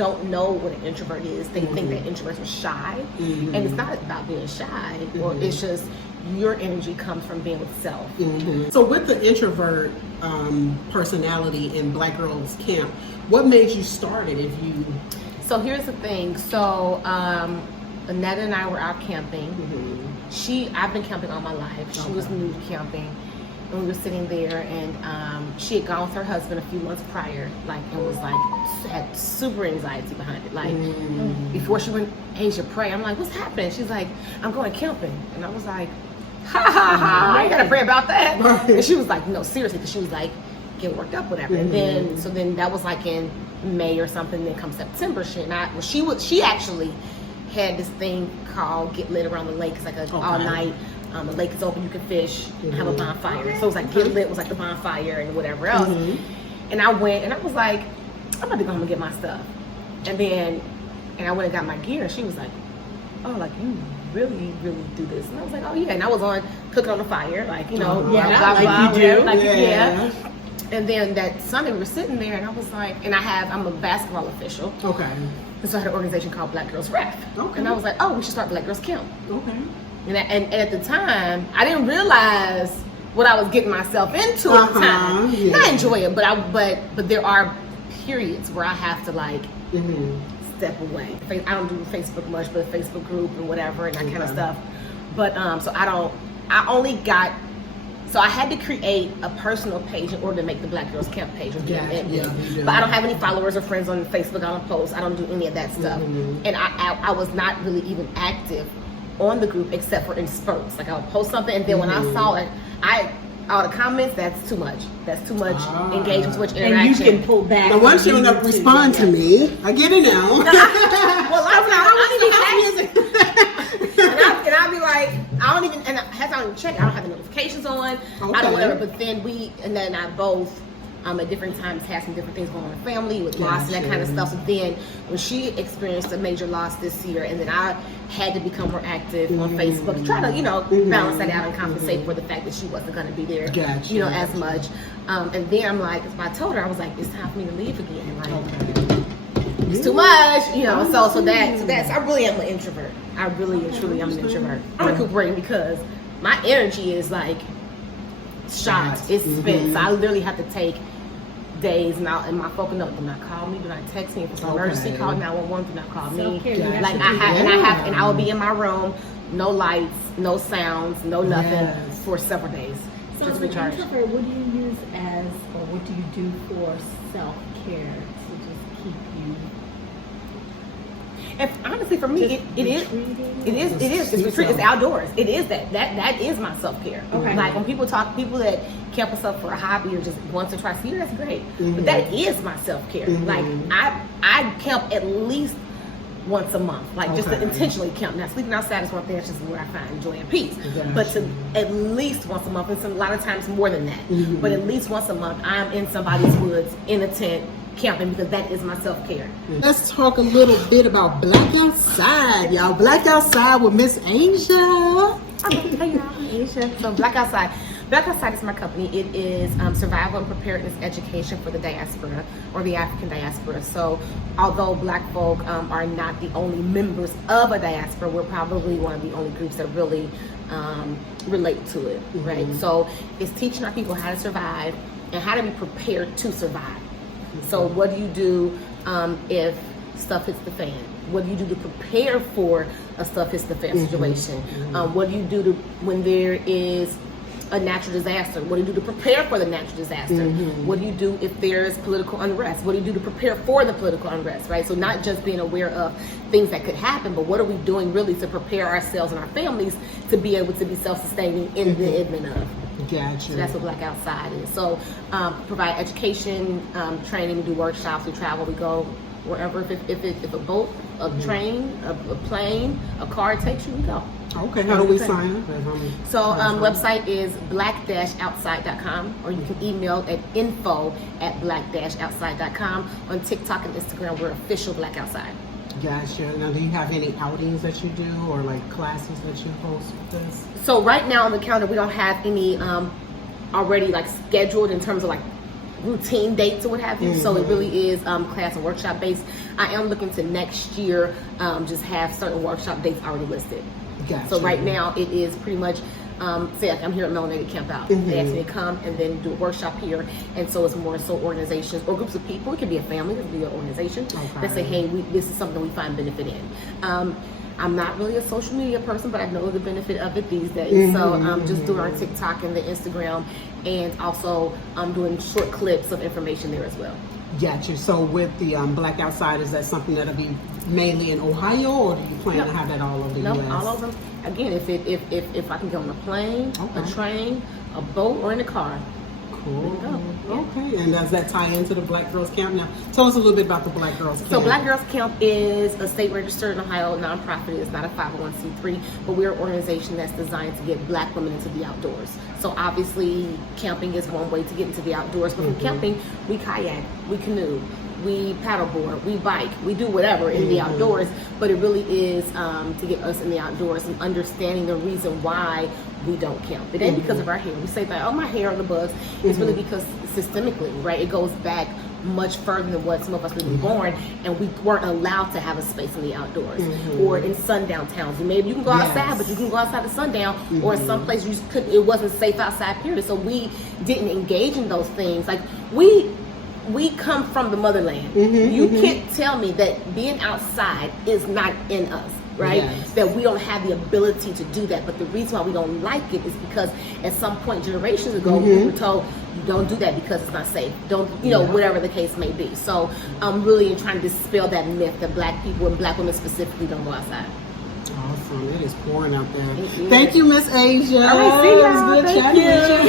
don't know what an introvert is. They think that introverts are shy, and it's not about being shy, or it's just your energy comes from being with self. So with the introvert personality in Black Girls Camp, what made you start it? So here's the thing. So Annette and I were out camping. I've been camping all my life. She was new to camping. And we were sitting there, and she had gone with her husband a few months prior, and was had super anxiety behind it. Before she went Asia pray, I'm like, what's happening? She's like, I'm going camping. And I was like, ha ha ha, I ain't gotta pray about that. And she was like, no, seriously, because she was like, get worked up, whatever. And then that was like in May or something. Then come September, she actually had this thing called Get Lit Around the Lake. It's like all night. The lake is open, you can fish, have a bonfire. So it was like Get Lit was like the bonfire and whatever else. And I went and I was like, I'm about to go home and get my stuff. And I went and got my gear, and she was like, oh, like you really, really do this. And I was like, oh yeah. And I was cooking on the fire, blah, blah, blah, yeah. And then that Sunday we were sitting there, and I was like, I'm a basketball official. Okay. And so I had an organization called Black Girls Ref. Okay. And I was like, oh, we should start Black Girls Camp. Okay. And at the time, I didn't realize what I was getting myself into at the time. Yeah. I enjoy it, but there are periods where I have to step away. I don't do Facebook much, but a Facebook group and whatever and that kind of stuff. But so I had to create a personal page in order to make the Black Girls Camp page. But I don't have any followers or friends on Facebook. I don't post. I don't do any of that stuff. And I was not really even active on the group except for in spurts. Like I would post something, and then when I saw it, all the comments, that's too much. That's too much engagement, too much interaction. And you can pull back. Now once you end up respond to me, I get it now. Well, I don't even and I'll be like, I don't even check. I don't have the notifications on. Okay. I don't whatever. But then I both at different times had some different things going on in the family with loss and that kind of stuff. So then when she experienced a major loss this year, and then I had to become more active on Facebook to try to, balance that out and compensate for the fact that she wasn't going to be there, as much. And then I'm like, I told her, I was like, it's time for me to leave again. Like, it's too much, So that's I really am an introvert. I really and truly am an introvert. I'm recuperating because my energy is like shot. It's spent. So I literally have to take days and my focus. No, do not call me. Do not text me. If it's an emergency, call 911. Do not call me. And I will be in my room, no lights, no sounds, no nothing for several days. So as an introvert, what do you use or what do you do for self-care to just keep you? And honestly, for me, it is. It's retreat. It's outdoors. It is that is my self-care. Okay. Like when people that camp us up for a hobby or just once or twice a year, that's great. But that is my self-care. Like I camp at least once a month, just to intentionally camp. Now sleeping outside is one thing. That's just where I find joy and peace. Exactly. But to at least once a month, and a lot of times more than that. But at least once a month, I'm in somebody's woods in a tent, camping, because that is my self-care. Let's talk a little bit about Black Outside, y'all. Black Outside with Miss Asia. Hey y'all, I'm Asia. So Black Outside. Black Outside is my company. It is survival and preparedness education for the diaspora or the African diaspora. So although Black folk are not the only members of a diaspora, we're probably one of the only groups that really relate to it, right? So it's teaching our people how to survive and how to be prepared to survive. So what do you do if stuff hits the fan? What do you do to prepare for a stuff hits the fan situation? What do you do when there is a natural disaster? What do you do to prepare for the natural disaster? What do you do if there's political unrest? What do you do to prepare for the political unrest, right? So not just being aware of things that could happen, but what are we doing really to prepare ourselves and our families to be able to be self-sustaining in the event of. Gotcha. So that's what Black Outside is. So provide education, training, we do workshops, we travel, we go wherever. If a boat, a train, a plane, a car takes you, we go. Okay, how do we sign up? So website is black-outside.com, or you can email at info@black-outside.com. On TikTok and Instagram, we're official Black Outside. Gotcha. Now, do you have any outings that you do or like classes that you host with this? So right now on the calendar, we don't have any already like scheduled in terms of like routine dates or what have you. So it really is class and workshop based. I am looking to next year just have certain workshop dates already listed. Gotcha. So right now it is pretty much, say like I'm here at Melanated Campout. They asked me to come and then do a workshop here. And so it's more so organizations or groups of people. It could be a family, it could be an organization that say, hey, this is something we find benefit in. I'm not really a social media person, but I know the benefit of it these days. So I'm just doing our TikTok and the Instagram, and also I'm doing short clips of information there as well. Gotcha. So with the Black Outside, is that something that'll be mainly in Ohio, or do you plan to have that all over the No, U.S.? all over. Again, if I can get on a plane, a train, a boat, or in a car. Cool. Okay. And does that tie into the Black Girls Camp? Now, tell us a little bit about the Black Girls Camp. So Black Girls Camp is a state registered in Ohio nonprofit. It's not a 501c3, but we're an organization that's designed to get Black women into the outdoors. So obviously, camping is one way to get into the outdoors. But from camping, we kayak, we canoe, we paddleboard, we bike, we do whatever in the outdoors. But it really is to get us in the outdoors and understanding the reason why we don't camp. It ain't because of our hair. We say that, oh, my hair or the bugs. It's really because systemically, right? It goes back much further than what some of us were born, and we weren't allowed to have a space in the outdoors or in sundown towns. And maybe you can go outside, but you can go outside at sundown, or in some places you just couldn't. It wasn't safe outside. Period. So we didn't engage in those things. Like we come from the motherland. You can't tell me that being outside is not in us. Right? Yes. That we don't have the ability to do that. But the reason why we don't like it is because at some point generations ago we were told you don't do that because it's not safe. Don't, you know, whatever the case may be. So I'm really trying to dispel that myth that Black people and Black women specifically don't go outside. Awesome. It is pouring out there. Thank you, Miss Asia. All right, see y'all. It was good chatting with you.